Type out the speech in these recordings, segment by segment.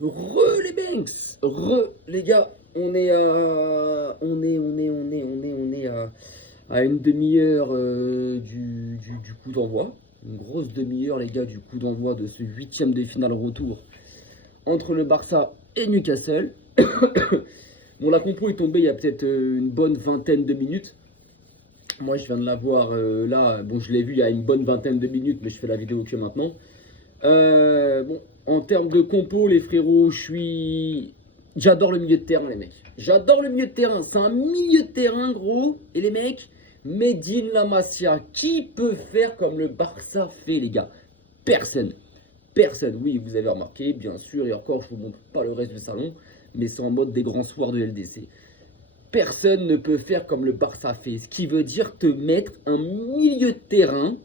Les Banks, les gars, on est à une demi-heure du coup d'envoi, une grosse demi-heure les gars du coup d'envoi de ce huitième de finale retour entre le Barça et Newcastle. Bon, la compo est tombée il y a peut-être une bonne vingtaine de minutes. Moi, je viens de la voir là. Bon, je l'ai vu il y a une bonne vingtaine de minutes, mais je fais la vidéo que maintenant. Bon, en termes de compo, les frérots, j'adore le milieu de terrain, les mecs. J'adore le milieu de terrain. C'est un milieu de terrain, gros. Et les mecs, Medine La Masia, qui peut faire comme le Barça fait, les gars? Personne. Personne. Oui, vous avez remarqué, bien sûr. Et encore, je vous montre pas le reste du salon, mais c'est en mode des grands soirs de LDC. Personne ne peut faire comme le Barça fait. Ce qui veut dire te mettre un milieu de terrain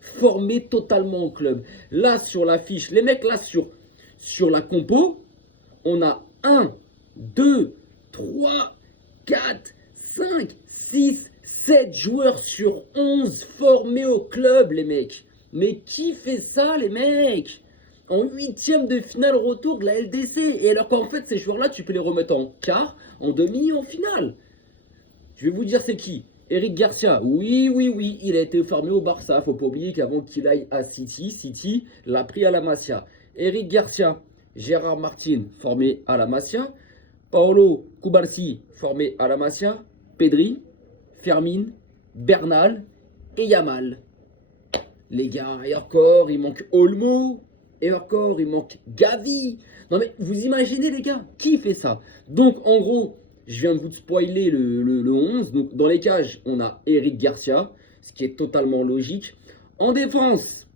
formé totalement au club. Là, sur l'affiche, les mecs, là, sur la compo, on a 1, 2, 3, 4, 5, 6, 7 joueurs sur 11 formés au club, les mecs. Mais qui fait ça, les mecs? En huitième de finale retour de la LDC. Et alors qu'en fait, ces joueurs-là, tu peux les remettre en quart, en demi et en finale. Je vais vous dire c'est qui. Eric Garcia, oui, il a été formé au Barça. Faut pas oublier qu'avant qu'il aille à City l'a pris à la Masia. Eric Garcia, Gérard Martin, formé à la Masia. Paolo Cubarsí, formé à la Masia. Pedri, Fermin, Bernal et Yamal. Les gars, et encore, il manque Olmo. Et encore, il manque Gavi. Non mais, vous imaginez les gars, qui fait ça? Donc, en gros, je viens de vous spoiler le 11. Donc, dans les cages, on a Eric Garcia, ce qui est totalement logique. En défense,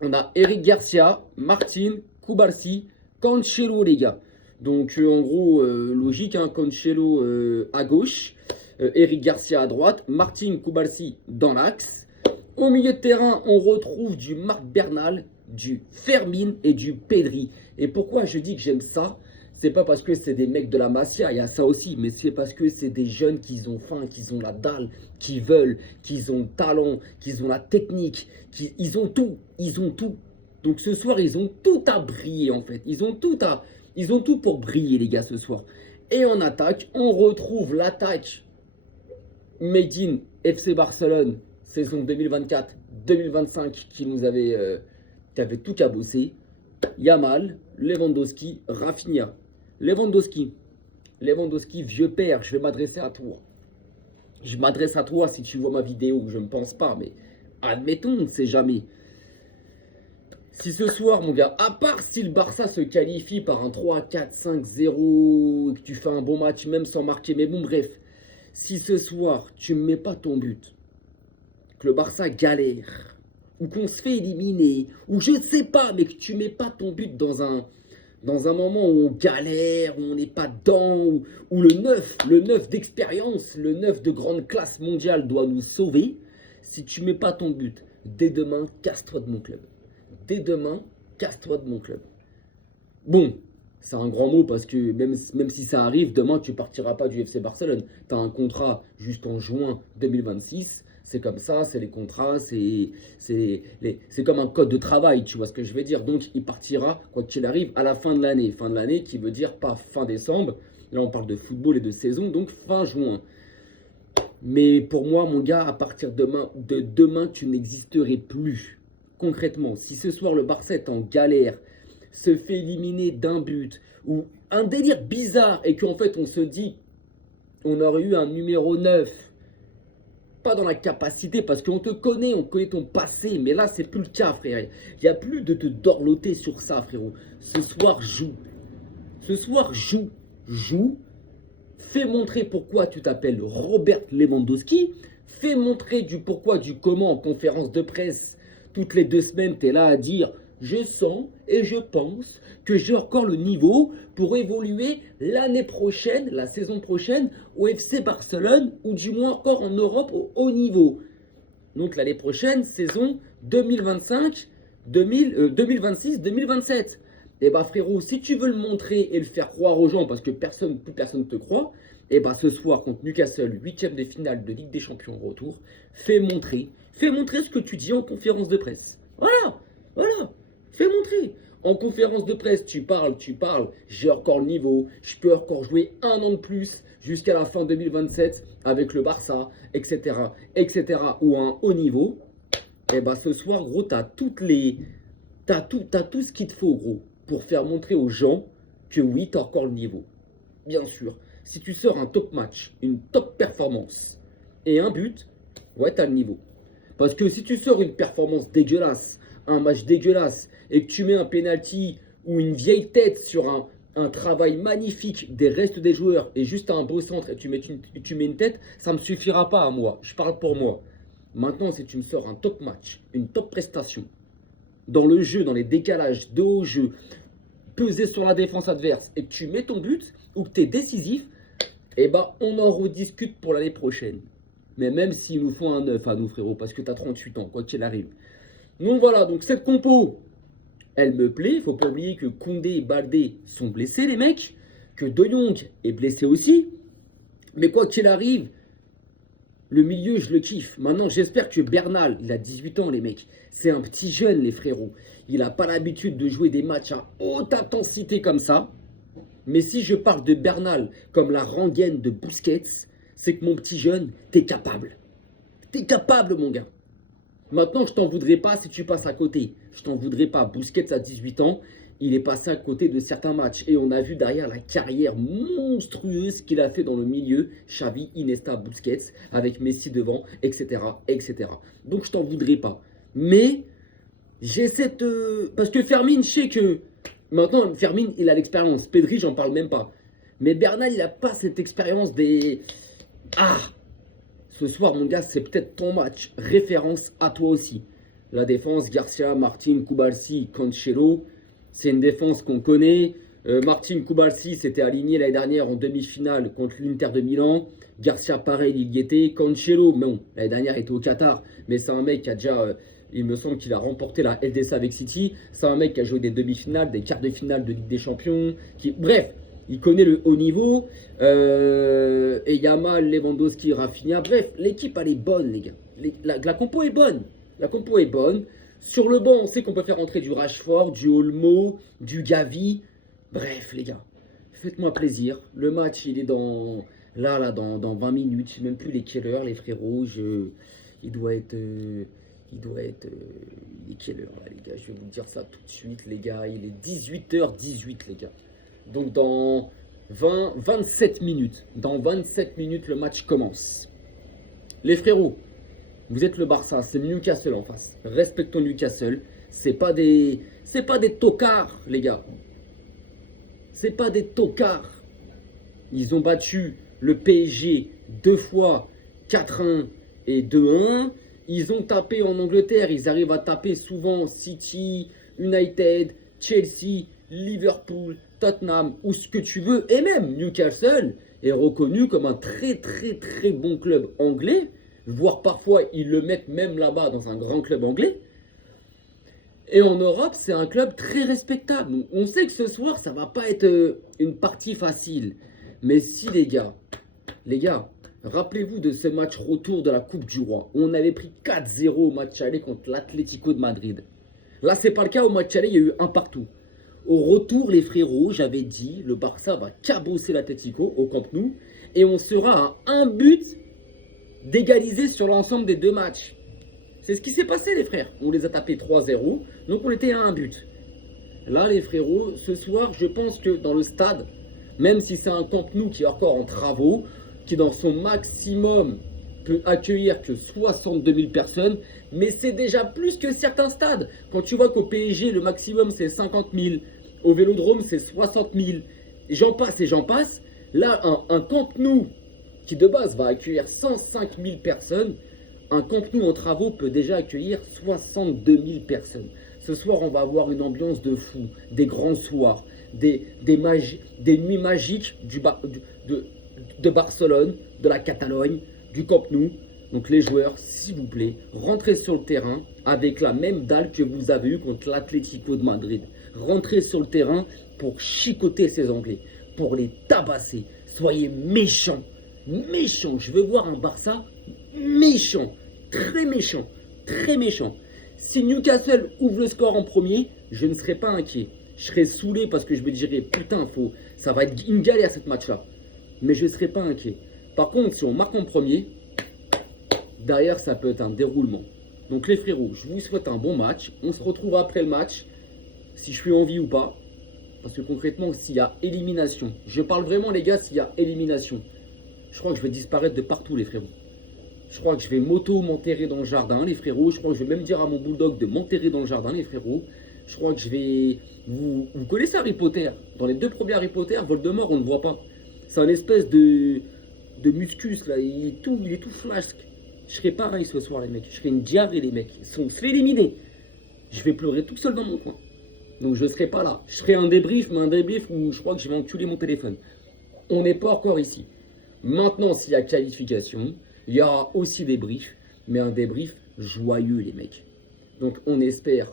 on a Eric Garcia, Martin, Cubarsí, Cancelo, les gars. Donc, en gros, logique, hein, Cancelo à gauche, Eric Garcia à droite, Martin, Cubarsí dans l'axe. Au milieu de terrain, on retrouve du Marc Bernal, du Fermin et du Pedri. Et pourquoi je dis que j'aime ça? C'est pas parce que c'est des mecs de la Masia, il y a ça aussi, mais c'est parce que c'est des jeunes qui ont faim, qui ont la dalle, qui veulent, qui ont le talent, qui ont la technique, ils ont tout, ils ont tout. Donc ce soir, ils ont tout à briller en fait. Ils ont tout pour briller les gars ce soir. Et en attaque, on retrouve l'attaque Made in FC Barcelone, saison 2024-2025 qui avait tout cabossé. Yamal, Lewandowski, Rafinha. Lewandowski, vieux père, je vais m'adresser à toi. Je m'adresse à toi si tu vois ma vidéo, je ne pense pas, mais admettons, on ne sait jamais. Si ce soir, mon gars, à part si le Barça se qualifie par un 3, 4, 5, 0, et que tu fais un bon match même sans marquer, mais bon, bref, si ce soir, tu ne mets pas ton but, que le Barça galère, ou qu'on se fait éliminer, ou je ne sais pas, mais que tu mets pas ton but dans un moment où on galère, où on n'est pas dedans, où le 9 d'expérience, le 9 de grande classe mondiale doit nous sauver, si tu mets pas ton but, dès demain, casse-toi de mon club. Dès demain, casse-toi de mon club. Bon, c'est un grand mot parce que même si ça arrive, demain, tu partiras pas du FC Barcelone. Tu as un contrat jusqu'en juin 2026. C'est comme ça, c'est les contrats, c'est comme un code de travail, tu vois ce que je veux dire. Donc, il partira, quoi qu'il arrive, à la fin de l'année. Fin de l'année qui veut dire pas fin décembre. Là, on parle de football et de saison, donc fin juin. Mais pour moi, mon gars, à partir de demain, tu n'existerais plus. Concrètement, si ce soir, le Barça est en galère, se fait éliminer d'un but, ou un délire bizarre, et qu'en fait, on se dit, on aurait eu un numéro 9, pas dans la capacité, parce qu'on te connaît, on connaît ton passé, mais là, c'est plus le cas, frère. Il n'y a plus de te dorloter sur ça, frérot. Ce soir, joue. Ce soir, joue. Fais montrer pourquoi tu t'appelles Robert Lewandowski. Fais montrer du pourquoi, du comment en conférence de presse. Toutes les 2 semaines, tu es là à dire « Je sens et je pense que j'ai encore le niveau pour évoluer l'année prochaine, la saison prochaine, au FC Barcelone ou du moins encore en Europe au haut niveau. » Donc l'année prochaine, saison 2026-2027. Et bah frérot, si tu veux le montrer et le faire croire aux gens parce que plus personne ne te croit, et bah ce soir contre Newcastle, 8e de finale de Ligue des Champions retour, fais montrer ce que tu dis en conférence de presse. Voilà, fais montrer. En conférence de presse, tu parles, j'ai encore le niveau, je peux encore jouer un an de plus jusqu'à la fin 2027 avec le Barça, etc., etc., ou à un haut niveau. Et bah ce soir, gros, t'as tout ce qu'il te faut, gros, pour faire montrer aux gens que oui, t'as encore le niveau. Bien sûr, si tu sors un top match, une top performance et un but, ouais, t'as le niveau. Parce que si tu sors une performance dégueulasse, un match dégueulasse, et que tu mets un penalty ou une vieille tête sur un travail magnifique des restes des joueurs et juste un beau centre et tu mets une tête, ça ne me suffira pas à moi. Je parle pour moi. Maintenant, si tu me sors un top match, une top prestation, dans le jeu, dans les décalages, de haut jeu, peser sur la défense adverse et que tu mets ton but ou que tu es décisif, eh ben, on en rediscute pour l'année prochaine. Mais même s'il nous faut un 9 à nous, frérot, parce que tu as 38 ans, quoi qu'il arrive. Donc voilà, donc cette compo, elle me plaît. Il ne faut pas oublier que Koundé et Baldé sont blessés, les mecs. Que De Jong est blessé aussi. Mais quoi qu'il arrive, le milieu, je le kiffe. Maintenant, j'espère que Bernal, il a 18 ans, les mecs. C'est un petit jeune, les frérots. Il n'a pas l'habitude de jouer des matchs à haute intensité comme ça. Mais si je parle de Bernal comme la rengaine de Busquets, c'est que mon petit jeune, t'es capable. T'es capable, mon gars. Maintenant, je t'en voudrais pas si tu passes à côté. Je t'en voudrais pas. Busquets a 18 ans. Il est passé à côté de certains matchs. Et on a vu derrière la carrière monstrueuse qu'il a fait dans le milieu. Xavi, Iniesta, Busquets, avec Messi devant, etc., etc. Donc, je t'en voudrais pas. Mais, j'ai cette... Parce que Fermin, je sais que... Maintenant, Fermin, il a l'expérience. Pedri, j'en parle même pas. Mais Bernal, il n'a pas cette expérience des... Ah! Ce soir, mon gars, c'est peut-être ton match. Référence à toi aussi. La défense, Garcia, Martin, Cubarsí, Cancelo. C'est une défense qu'on connaît. Martin Cubarsí s'était aligné l'année dernière en demi-finale contre l'Inter de Milan. Garcia, pareil, il y était. Cancelo, bon, l'année dernière, il était au Qatar. Mais c'est un mec qui a déjà... il me semble qu'il a remporté la LDC avec City. C'est un mec qui a joué des demi-finales, des quarts de finale de Ligue des Champions. Bref, il connaît le haut niveau. Et Yamal, Lewandowski, Rafinha. Bref, l'équipe, elle est bonne, les gars. La compo est bonne. La compo est bonne. Sur le banc, on sait qu'on peut faire entrer du Rashford, du Olmo, du Gavi. Bref, les gars, faites-moi plaisir. Le match, il est dans 20 minutes. Je sais même plus quelle heure, les frérots. Il doit être... Il est quelle heure là, les gars? Je vais vous dire ça tout de suite, les gars. Il est 18h18, les gars. Donc dans 27 minutes. Dans 27 minutes, le match commence. Les frérots, vous êtes le Barça, c'est Newcastle en face. Respectons Newcastle. C'est pas des tocards, les gars. C'est pas des tocards. Ils ont battu le PSG 2 fois, 4-1 et 2-1. Ils ont tapé en Angleterre, ils arrivent à taper souvent City, United, Chelsea, Liverpool, Tottenham, ou ce que tu veux. Et même Newcastle est reconnu comme un très très très bon club anglais, voire parfois ils le mettent même là-bas dans un grand club anglais. Et en Europe, c'est un club très respectable. On sait que ce soir, ça va pas être une partie facile. Mais si les gars, rappelez-vous de ce match retour de la Coupe du Roi. On avait pris 4-0 au match aller contre l'Atlético de Madrid. Là, c'est pas le cas. Au match aller, il y a eu un partout. Au retour, les frérots, j'avais dit, le Barça va cabosser l'Atlético au Camp Nou. Et on sera à un but d'égaliser sur l'ensemble des deux matchs. C'est ce qui s'est passé, les frères. On les a tapés 3-0. Donc, on était à un but. Là, les frérots, ce soir, je pense que dans le stade, même si c'est un Camp Nou qui est encore en travaux, qui dans son maximum peut accueillir que 62 000 personnes, mais c'est déjà plus que certains stades. Quand tu vois qu'au PSG, le maximum c'est 50 000, au Vélodrome c'est 60 000, et j'en passe. Là, un Camp Nou qui de base va accueillir 105 000 personnes, un Camp Nou en travaux peut déjà accueillir 62 000 personnes. Ce soir, on va avoir une ambiance de fou, des grands soirs, des nuits magiques de Barcelone, de la Catalogne, du Camp Nou. Donc les joueurs, s'il vous plaît, rentrez sur le terrain avec la même dalle que vous avez eue contre l'Atlético de Madrid. Rentrez sur le terrain pour chicoter ces Anglais, pour les tabasser. Soyez méchants, méchants. Je veux voir un Barça méchant, très méchant, très méchant. Si Newcastle ouvre le score en premier, je ne serai pas inquiet. Je serai saoulé parce que je me dirai, putain, ça va être une galère cette match-là. Mais je ne serai pas inquiet. Par contre, si on marque en premier, derrière, ça peut être un déroulement. Donc les frérots, je vous souhaite un bon match. On se retrouve après le match, si je suis en vie ou pas. Parce que concrètement, s'il y a élimination, je parle vraiment les gars, s'il y a élimination, je crois que je vais disparaître de partout les frérots. Je crois que je vais m'enterrer dans le jardin les frérots. Je crois que je vais même dire à mon bulldog de m'enterrer dans le jardin les frérots. Je crois que je vais... Vous connaissez Harry Potter? Dans les 2 premiers Harry Potter, Voldemort, on ne le voit pas. C'est un espèce de muscus là, il est tout flasque. Je serai pareil ce soir les mecs, je ferai une diarrhée les mecs, ils sont fait éliminer. Je vais pleurer tout seul dans mon coin. Donc je serai pas là. Je ferai un débrief, mais un débrief où je crois que je vais enculer mon téléphone. On n'est pas encore ici. Maintenant, s'il y a qualification, il y aura aussi débrief, mais un débrief joyeux les mecs. Donc on espère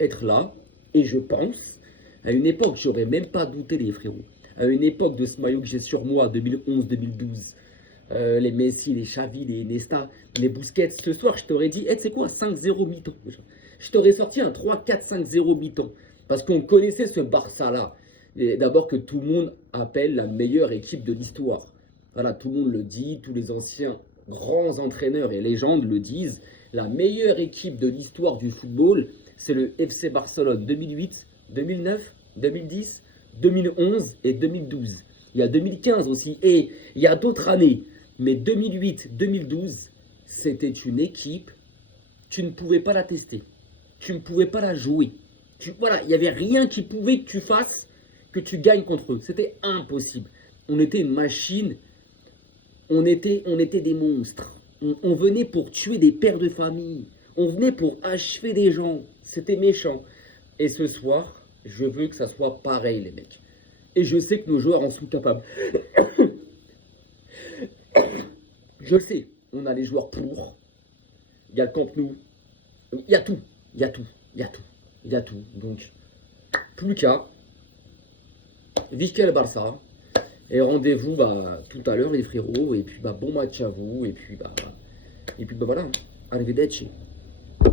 être là, et je pense, à une époque, j'aurais même pas douté les frérots. À une époque de ce maillot que j'ai sur moi, 2011-2012, les Messi, les Xavi, les Nesta, les Busquets, ce soir, je t'aurais dit, hey, tu sais quoi, 5-0 mi-temps. Je t'aurais sorti un 3-4-5-0 mi-temps. Parce qu'on connaissait ce Barça-là. D'abord que tout le monde appelle la meilleure équipe de l'histoire. Voilà, tout le monde le dit, tous les anciens grands entraîneurs et légendes le disent. La meilleure équipe de l'histoire du football, c'est le FC Barcelone 2008, 2009, 2010, 2011 et 2012. Il y a 2015 aussi et il y a d'autres années. Mais 2008, 2012, c'était une équipe, tu ne pouvais pas la tester. Tu ne pouvais pas la jouer. Voilà, il n'y avait rien qui pouvait que tu fasses, que tu gagnes contre eux. C'était impossible. On était une machine. On était des monstres. On venait pour tuer des pères de famille. On venait pour achever des gens. C'était méchant. Et ce soir, je veux que ça soit pareil, les mecs. Et je sais que nos joueurs en sont capables. Je le sais. On a les joueurs pour. Il y a le Camp Nou. Il y a tout. Il y a tout. Il y a tout. Il y a tout. Donc, plus qu'à. Vive le Barça. Et rendez-vous tout à l'heure les frérots. Et puis bon match à vous. Et puis voilà. Arrivederci.